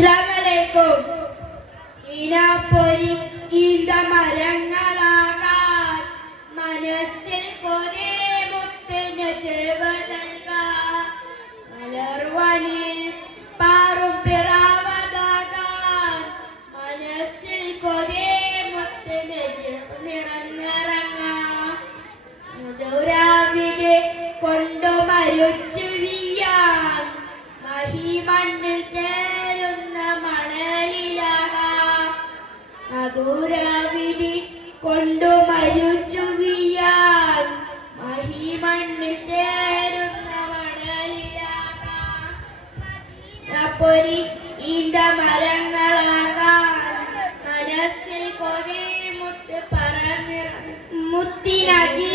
അസ്സലാമലൈക്കും. ഇനാപ്പൊരി ഈന്ത മരങ്ങളാകാൻ മനസ്സിൽ കൊതി മുത്തിന് ചേവ് നൽകാൻ മലർവനിൽ പാറും പിറാവതാകാൻ മനസ്സിൽ കൊതി മുത്തിന് ചേവ് നിറഞ്ഞിറങ്ങാൻ മധുരാവിനെ കൊണ്ടു മരിച്ചു വീയാൻ മഹിമണ്ണിൽ ചേരുന്ന മണലിലാകാം മധുരാവിധി കൊണ്ടു മരിച്ചു വീയാൻ മഹിമണ്ണിൽ ചേരുന്ന മണലിലാകാം പൊരി ഈന്ത മരങ്ങളാകാൻ മനസ്സിൽ കൊതി മുത്ത് പറമിറ മുത്തിനജി